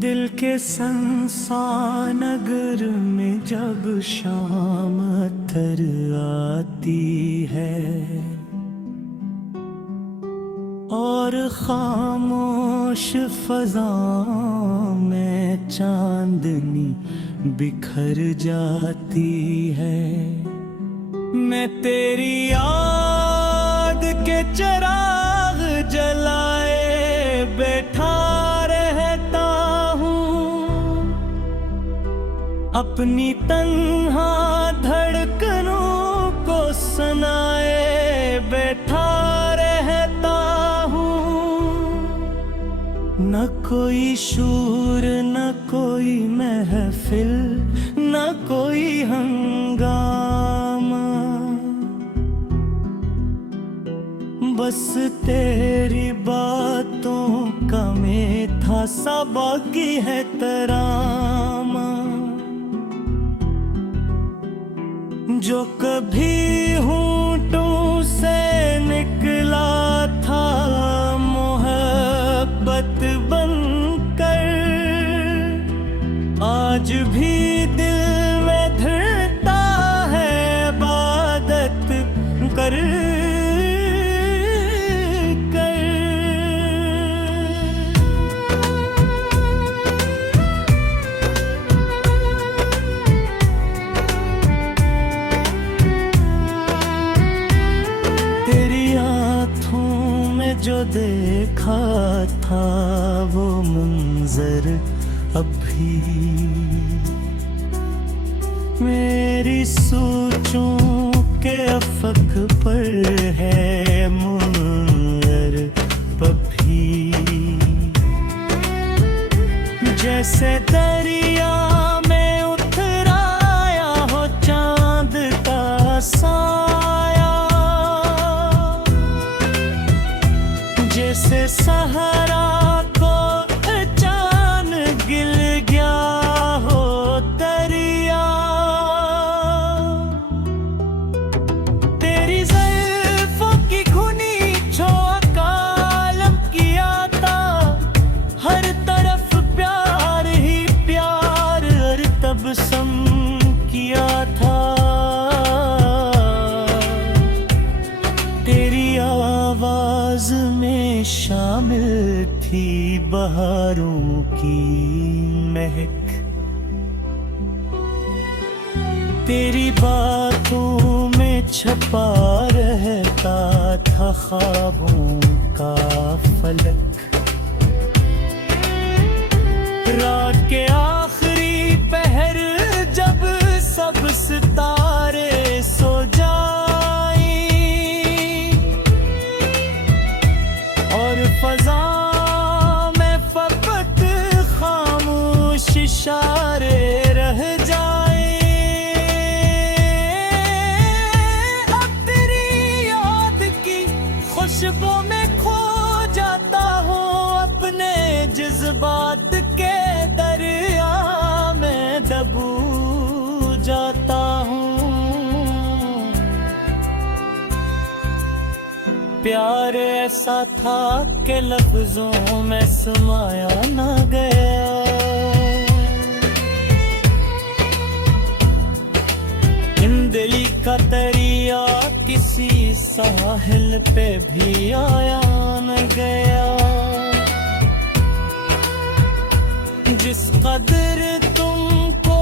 दिल के संसानगर में जब शाम अत्तर आती है और खामोश फज़ाओं में चांदनी बिखर जाती है। मैं तेरी याद के चिराग जलाए बैठा रहता हूँ, अपनी तन्हा धड़कनों को सुनाए बैठा रहता हूँ। न कोई शूर न कोई महफिल न कोई हंगामा, बस तेरी बातों का मीठा सा बाकी है तरामा। जो कभी होंठों से निकला था मोहब्बत बनकर, आज भी दिल में धड़ता है इबादत कर। जो देखा था वो मंजर अब भी मेरी सोचों के अफक पर है मुनर पभी। जैसे दरिया में उतराया हो चांद का साया, जैसे सहरा को अचानक गिल गया हो दरिया। तेरी ज़ुल्फ़ों की घुनी कालम किया था, हर तरफ प्यार ही प्यार और तबसम किया था। तेरी आवाज में शामिल थी बहारों की महक, तेरी बातों में छपा रहता था ख्वाबों का फलक। रात के आखिरी पहर जब सब सितारे सो जाए और फजा में फकत खामोश इशारे रह जाए, अब तेरी याद की खुशबू में खो जाता हूँ, अपने जज्बात के दरिया में डूब जाता हूँ। प्यार ऐसा था कि लफ्जों में समाया न गया, इन दिली का दरिया किसी साहिल पे भी आया न गया। जिस कदर तुमको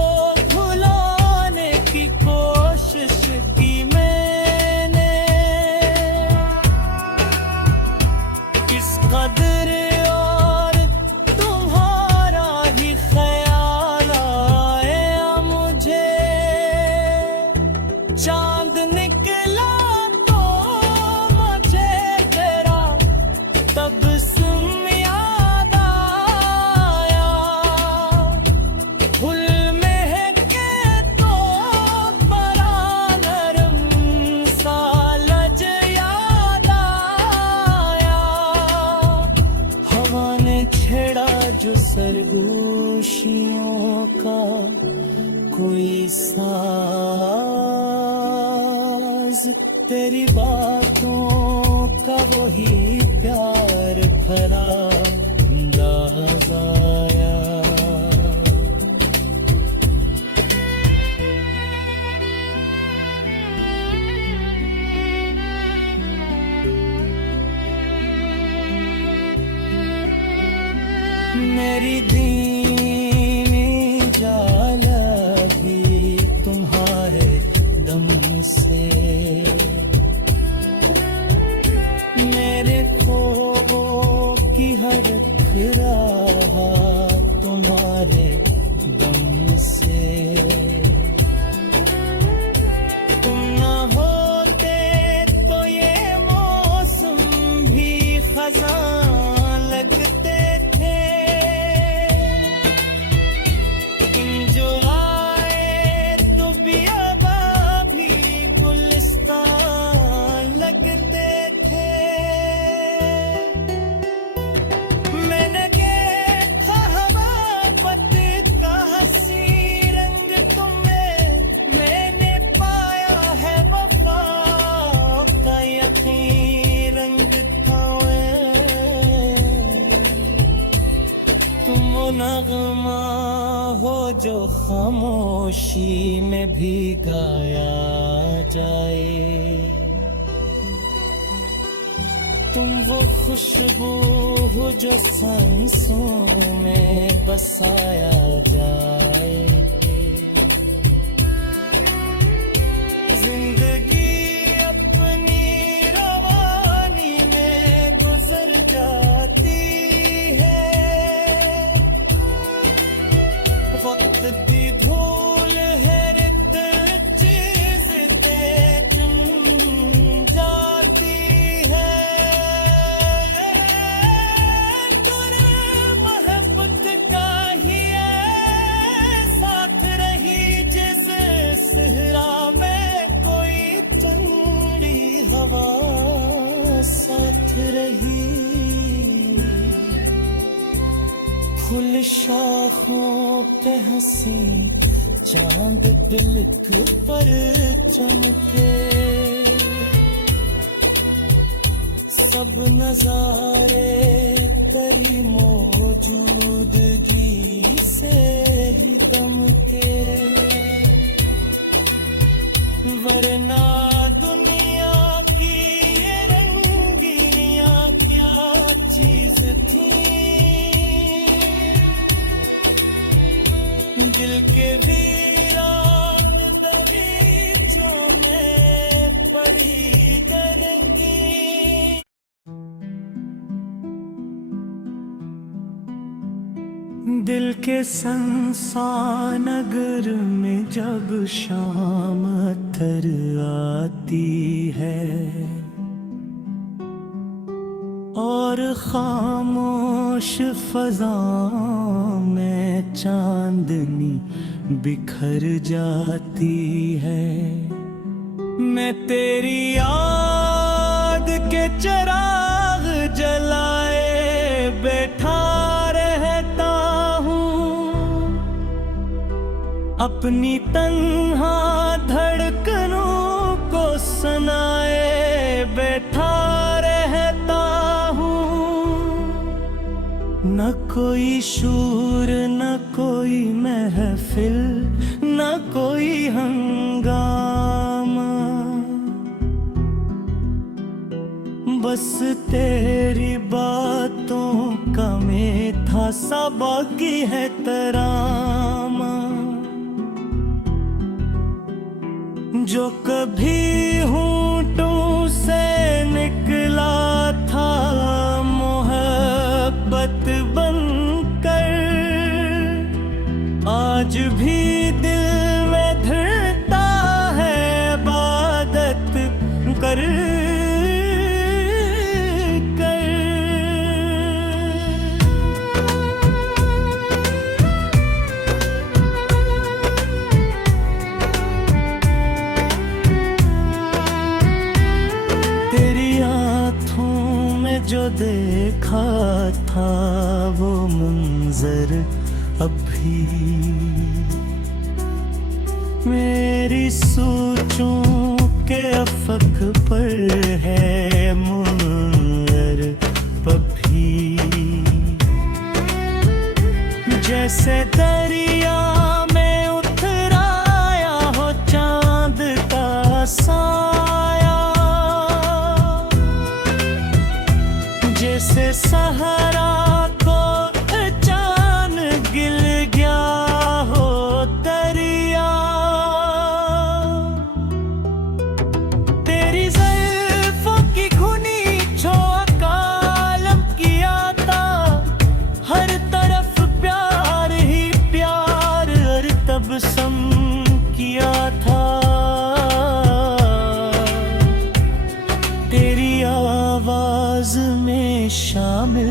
भुलाने की कोशिश की मैंने, इस कदर और तुम्हारा ही ख्याल आया मुझे। चांद निकला तो मुझे तेरा तबस्सुम याद आया, फूल महके तो बड़ा नरम सा लज याद आया। हवा ने छेड़ा जो सरगोशियों का कोई साज, तेरी बातों का वही प्यार भरा अंदाज़ आया। मेरी दीनी जाला भी तुम्हारे दम से, मेरे को की हर रहा तुम्हारे दम से। तुम ना होते तो ये मौसम भी खज़ां लगते थे, तुम जो आए तो बियाबा भी गुलिस्तान लगते थे। मैंने देखा हवापत का हंसी रंग तुम्हें, मैंने पाया है वफा का यकीन रंग तुम वो नगमा हो जो खामोशी में भी गाया जाए, तुम वो खुशबू हो जो सांसों में बसाया जाए। जिंदगी अपनी रवानी में गुजर जाती है, वक्त की धूल है रिक्त चीज पे चुन जाती है। तुरे मोहब्बत का ही है साथ रही जिस सहरा में कोई ठंडी हवा साथ रही। फूल शाखों पे हंसी चांद दिलक पर चमके, सब नजारे तेरी मौजूदगी से ही दमके, वरना दुनिया की ये रंगीनियाँ क्या चीज थी। दिल के वीरान दरीचों में पड़ी करेंगी। दिल के संसान नगर में जब शाम अत्तर आती है और खामोश फज़ाओं में चांदनी बिखर जाती है, मैं तेरी याद के चिराग जलाए बैठा रहता हूँ, अपनी तन्हा धड़कनों को सुनाए बैठा रहता हूँ। न कोई शूर न कोई महफिल न कोई हंगामा, बस तेरी बातों का मीठा सा बाकी है तरामा, जो कभी होंठों से निकला था मोहब्बत बनकर, आज भी दिल में धरता है इबादत कर जो देखा था वो मंजर अब भी मेरी सोचों के अफक पर है मुनर पभी, जैसे दरिया में उतराया हो चांद का साया, जैसे सहारा को आवाज में शामिल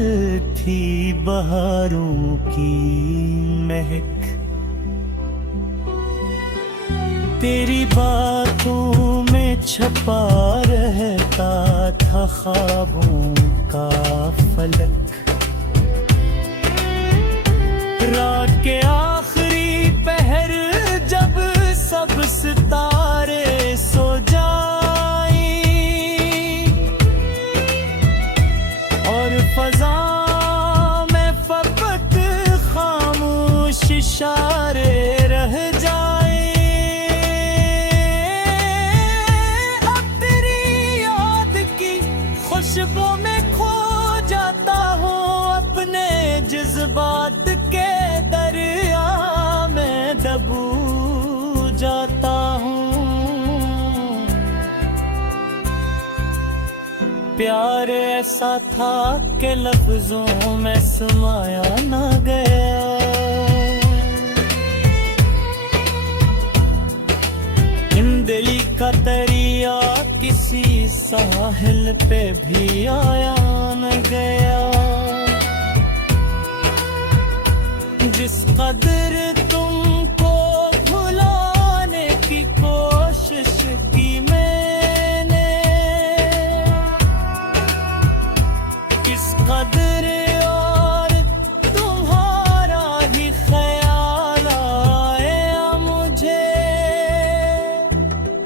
थी बहारों की महक, तेरी बातों में छपा रहता था ख्वाबों का फलक। रात के आखिरी पहर जब सब सितारे सो जाएं और फजा में फकत खामोश इशारे रह जाएं, अब तेरी याद की खुशबू में खो जाता हूँ, अपने जज्बात के दरिया में डूब जाता हूँ। प्यार ऐसा था कि लफ्जों में समाया ना गया, इन दिल का दरिया किसी साहिल पे भी आया न गया। जिस कदर तुमको भुलाने की कोशिश की मैंने, इस कदर और तुम्हारा ही ख्याल आया मुझे।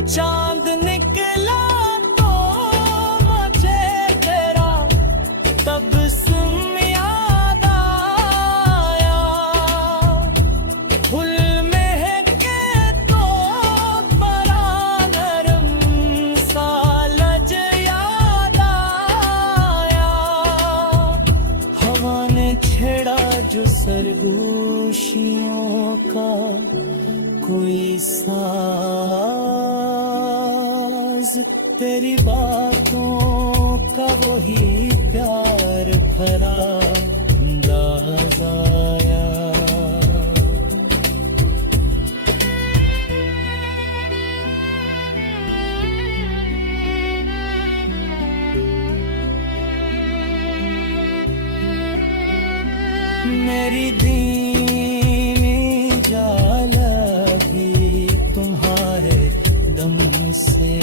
चांद निकला तो मुझे तेरा तबस्सुम याद आया, फूल महके तो बड़ा नरम सा लज याद आया। हवा ने छेड़ा जो सरगोशियों का कोई साज, तेरी बातों का वही प्यार भरा अंदाज आया। मेरी दीनी जा लगी तुम्हारे दम से,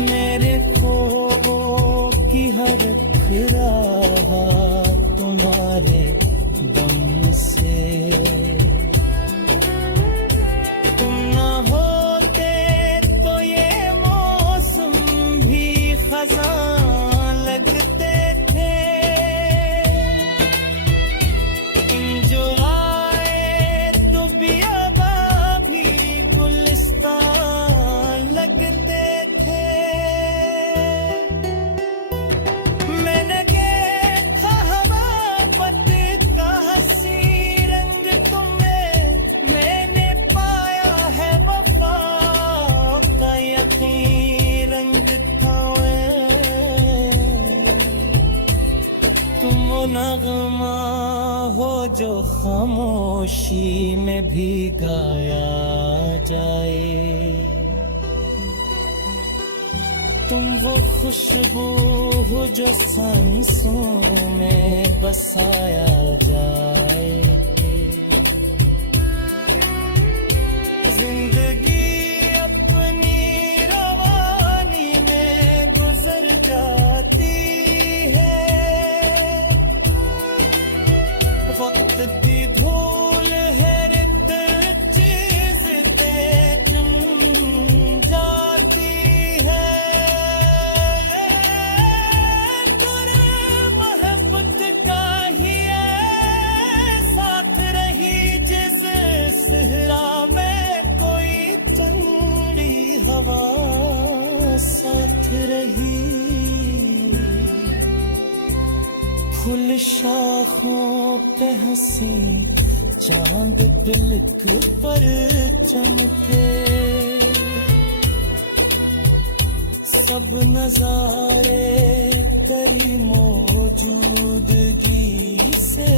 मेरे ख्वाबों की हर फिरा तुम्हारे दम से। तुम न होते तो ये मौसम भी खज़ां लगते थे, जो आए तो बियाबा भी गुलिस्तान लगते थे। मैंने देखा हवापत का हंसी रंग तुम्हें, मैंने पाया है वफा का यकीन रंग था तुम वो नगमा हो जो खामोशी में भी गाया जाए, तुम वो खुशबू हो जो सांसों में बसाया जाए। जिंदगी अपनी रवानी में गुजर जाती है, वक्त की धूल है रिक्त चीज पे चुम जाती है। तुर मोहब्बत का ही है साथ रही जिस सहरा में कोई ठंडी हवा साथ रही। फूल शाखों पे हंसी चांद दिल पर चमके, सब नजारे तेरी मौजूदगी से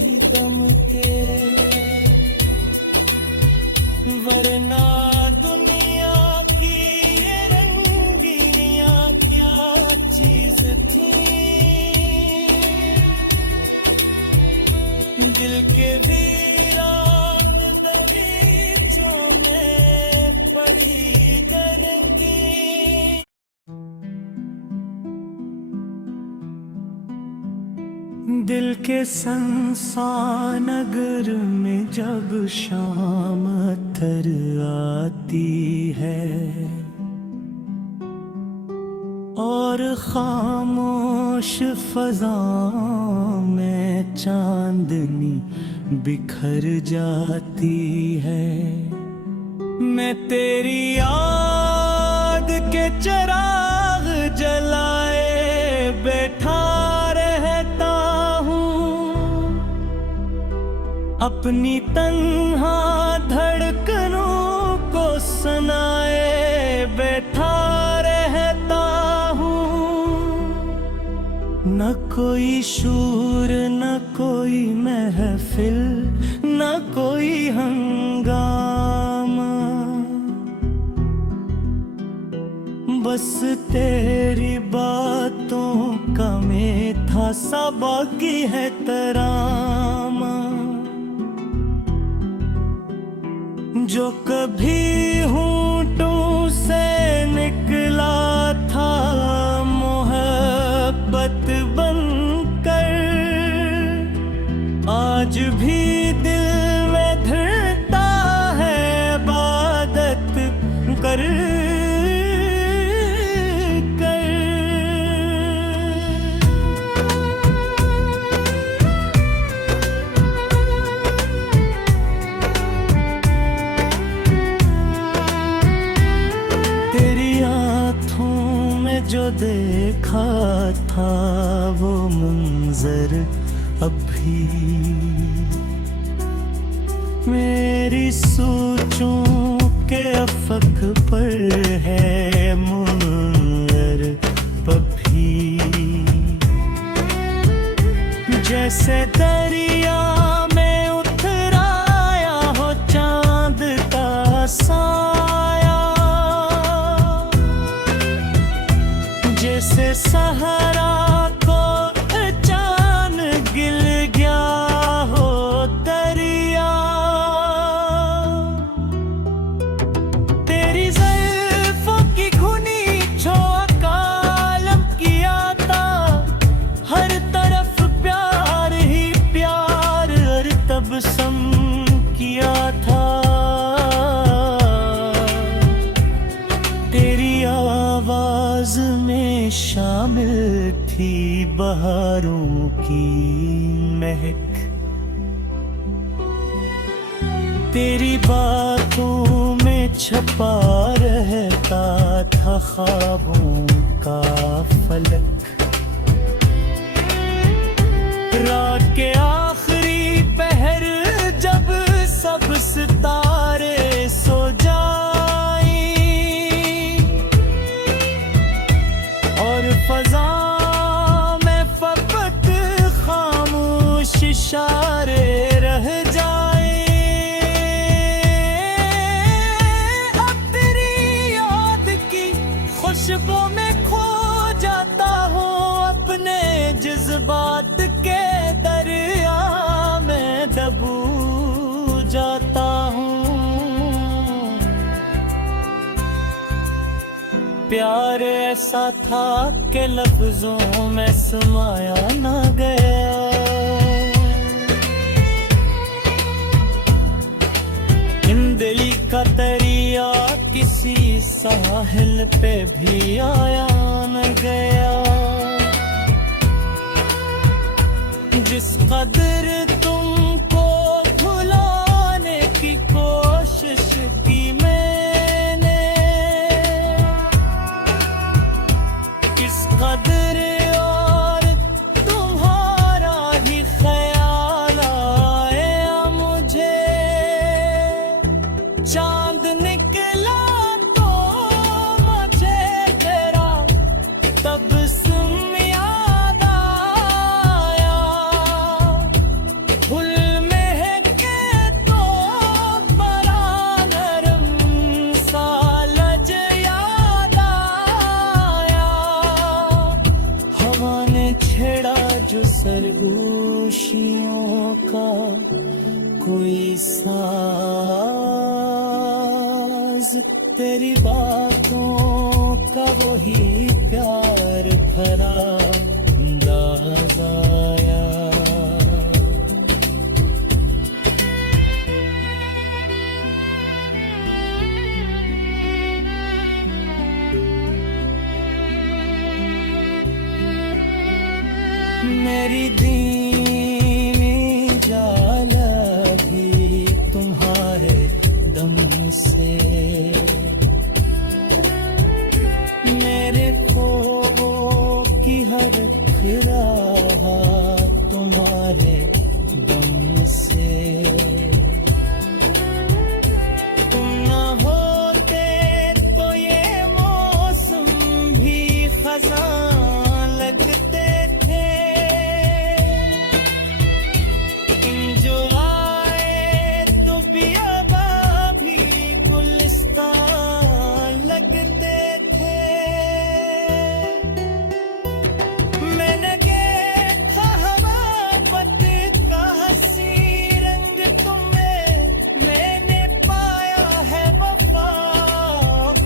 ही दमके, वरना दुनिया की ये रंगीनियां थी, दिल के वीरान दरीचों में पड़ी जरंगी। दिल के संसान नगर में जब शाम अत्तर आती है और खामोश फज़ाओं में चांदनी बिखर जाती है, मैं तेरी याद के चिराग जलाए बैठा रहता हूँ, अपनी तन्हा धड़कनों को सुनाए बैठा रहता हूँ। न कोई शूर न कोई महफिल न कोई हंगामा, बस तेरी बातों का मीठा सा बाकी है तरामा, जो कभी होंठों से निकला था मोहब्बत बनकर, आज भी दिल में धड़ता है इबादत कर। जो देखा था वो मंजर अब भी मेरी सोचों के अफक पर है मुनर पभी, जैसे दरिया में उतराया हो चांद का साया, जैसे सहारा को अचान गिल गया हो दरिया, तेरी ज़ुल्फ़ों की घुनी कालम किया था, हर तरफ प्यार ही प्यार हर तबसम किया था, तेरी आवाज़ में शामिल थी बहारों की महक, तेरी बातों में छपा रहता था ख्वाबों का फलक, रात के आखिरी पहर जब सब सितारे सो जाए और फजा में फकत खामोश इशारे रह जाए, अब तेरी याद की खुशबू में खो जाता हूँ, अपने जज्बात के दरिया में दबू जाता हूँ। प्यार ऐसा था कि लफ्जों में समाया ना गया, इन दिली का दरिया किसी साहिल पे भी आया न गया, जिस कदर तुमको भुलाने की कोशिश की मैंने, किस कदर और तुम्हारा ही ख्याल आया मुझे, चांद निकला तो मुझे तेरा तबस्सुम याद आया, फूल महके तो बड़ा नरम सा लज याद आया, जो सरगोशियों का कोई साज, तेरी बातों का वही प्यार भरा अंदाज आया। मेरी दीनी जाला भी तुम्हारे दम से, मेरे ख्वाबों की हर राह तुम्हारे दम से। तुम न होते तो ये मौसम भी खज़ां लगते थे, तुम जो आए तो बियाबा भी गुलिस्तान लगते थे। मैंने देखा हवापत का हंसी रंग तुम्हें, मैंने पाया है वफा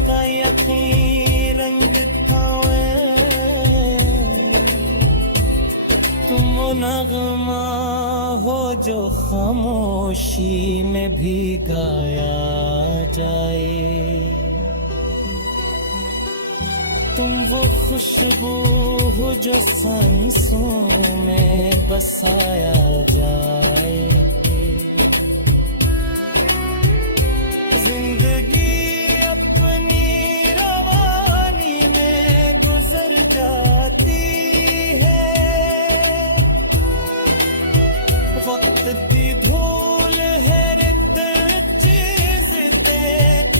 का यकीन रंग तुम वो नगमा हो जो खामोशी में भी गाया जाए, तुम वो खुशबू हो जो सांसों में बसाया जाए। जिंदगी अपनी रवानी में गुजर जाती है, वक्त की धूल है रिक्त चीज देख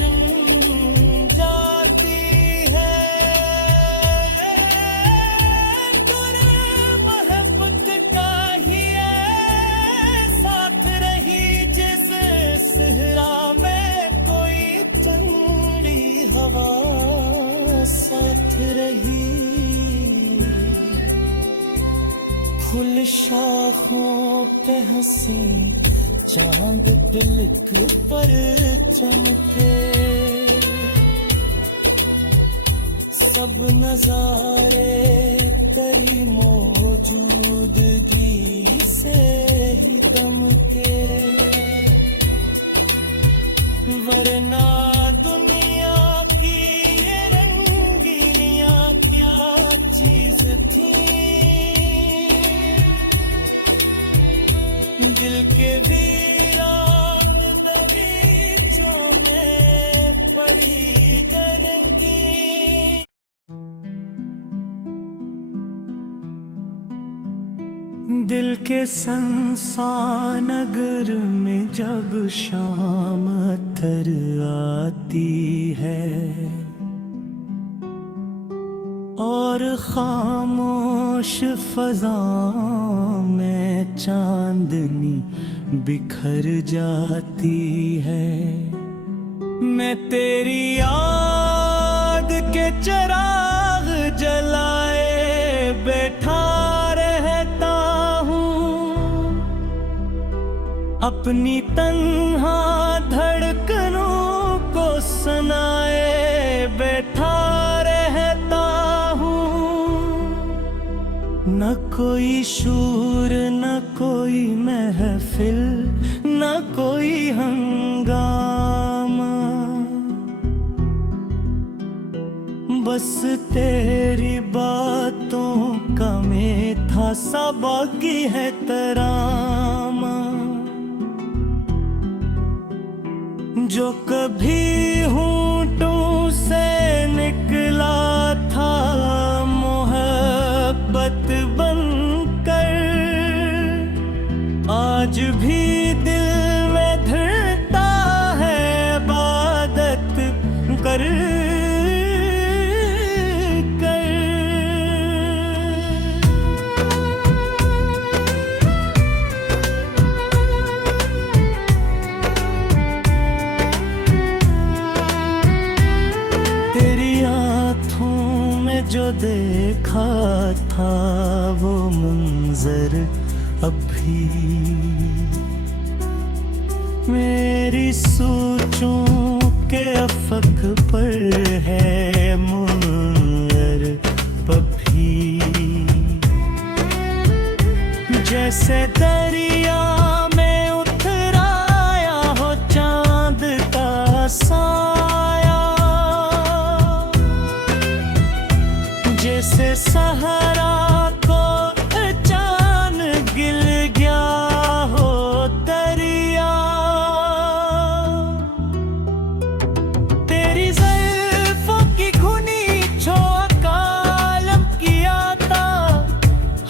जाती है। तुर मोहब्बत का ही है साथ रही जिस सहरा में कोई ठंडी हवा साथ रही। फूल शाखों पे हंसी चांद तिलक पर चमके, सब नजारे तेरी मौजूदगी से ही दमके, वरना दुनिया की ये रंगीनियां क्या चीज थी। दिल के वीरान दरीचों में पड़ी करेंगी। दिल के संसान नगर में जब शाम अत्तर आती है और खामोश फज़ाओं में चांदनी बिखर जाती है, मैं तेरी याद के चिराग जलाए बैठा रहता हूँ, अपनी तन्हा धड़कनों को सुनाए बैठा रहता हूँ। न कोई शूर न कोई महफिल न कोई हंगामा, बस तेरी बातों का मीठा सा बाकी है तरामा। जो कभी होंठों से निकला था मोहब्बत बनकर, आज भी दिल में धड़ता है इबादत कर जो दे देखा था वो मंजर अभी मेरी सोचों के अफक पर है मुनर पभी। जैसे दरिया में उतर आया हो चांद का साया, जैसे सहरा को अचानक गिल गया हो दरिया। तेरी ज़ुल्फ़ों की घुनी कालम किया था,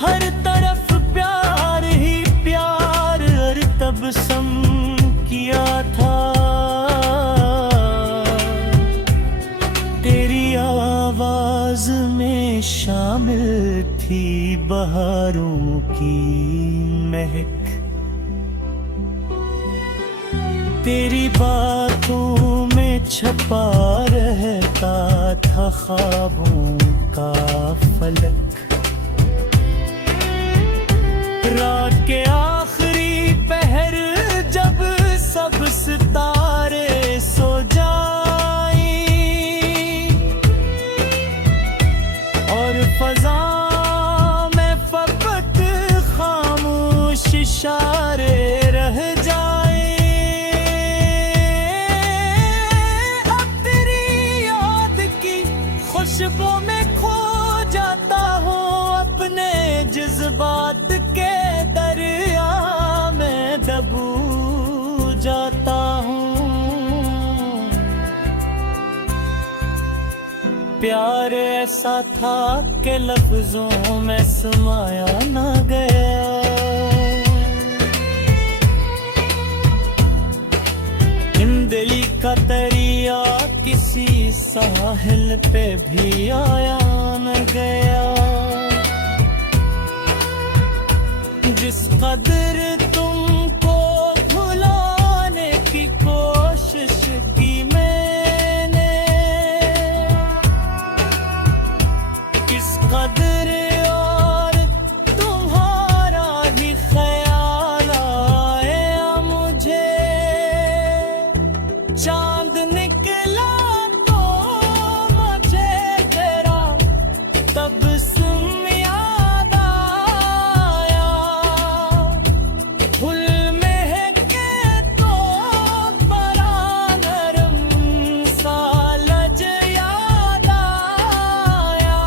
हर तरफ प्यार ही प्यार हर तबसम किया था। तेरी आवाज में शामिल थी बहारों की महक, तेरी बातों में छपा रहता था ख्वाबों का फलक। रात के आखिरी पहर जब सब सितारे सो जाएं और फजा में फकत खामोश इशारे रह जाएं, अब तेरी याद की खुशबू में खो जाता हूँ, अपने जज्बात के दरिया में दबू जाता हूँ। प्यार ऐसा था कि लफ्जों में समाया ना गया, इन दिल का दरिया किसी साहिल पे भी आया न गया। जिस कदर तुमको भुलाने की कोशिश की मैंने, किस कदर और तुम्हारा ही ख्याल आया मुझे। चांद निकला तो मुझे तेरा तबस्सुम याद आया, फूल महके तो बड़ा नरम सा लज याद आया।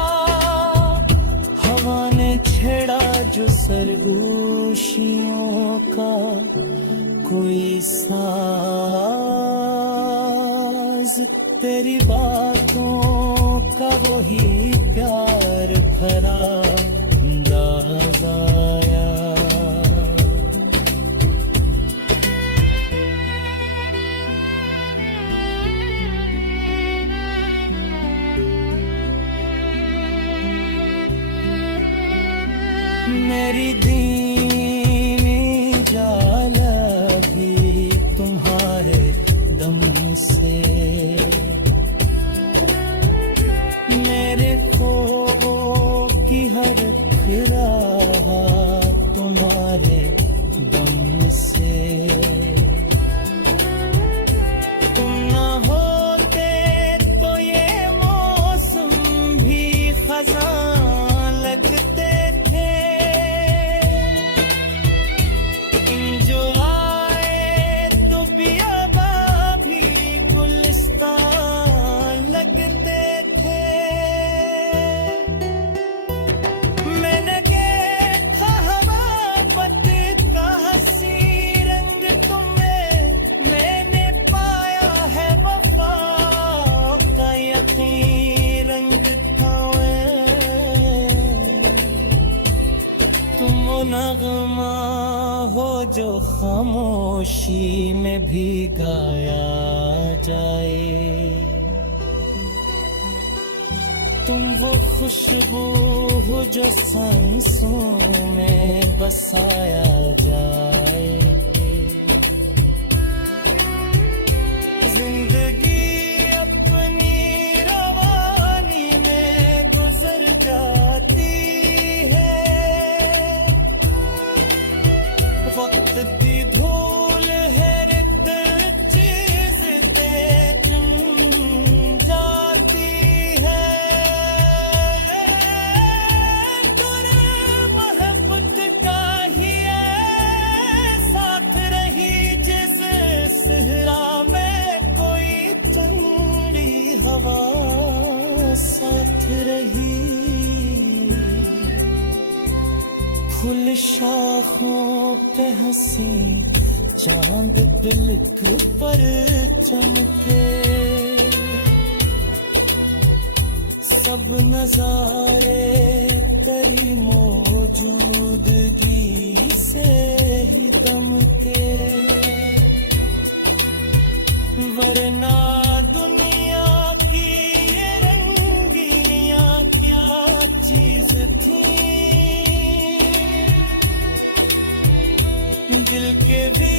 हवा ने छेड़ा जो सरगोशियों का कोई साज, तेरी बातों का वही प्यार भरा अंदाज आया। मेरी दीनी जाला भी तुम्हारे दम से, मेरे ख्वाबों की हर राह तुम्हारे दम से। तुम ना होते तो ये मौसम भी खज़ां लगते थे, जो आए तो बियाबा भी गुलिस्तान लगते थे। मैंने देखा हवा पत का हंसी रंग तुम्हें, मैंने पाया है वफा का यकीन रंग था। तुम वो नगमा हो जो खामोशी में भी गाया जाए, तुम वो खुशबू हो जो सांसों में बसाया जाए। जिंदगी अपनी रवानी में गुजर जा मिटती धूल है रिक्त चीज ते चुन जाती है तुर मोहब्बत का ही है साथ रही जिस सहरा में कोई ठंडी हवा साथ रही फूल शाखों पे हंसी चांद दिलक पर चमके सब नजारे तेरी मौजूदगी से ही दमके वरना दुनिया की ये रंगीनियां क्या चीज थी दिल के भी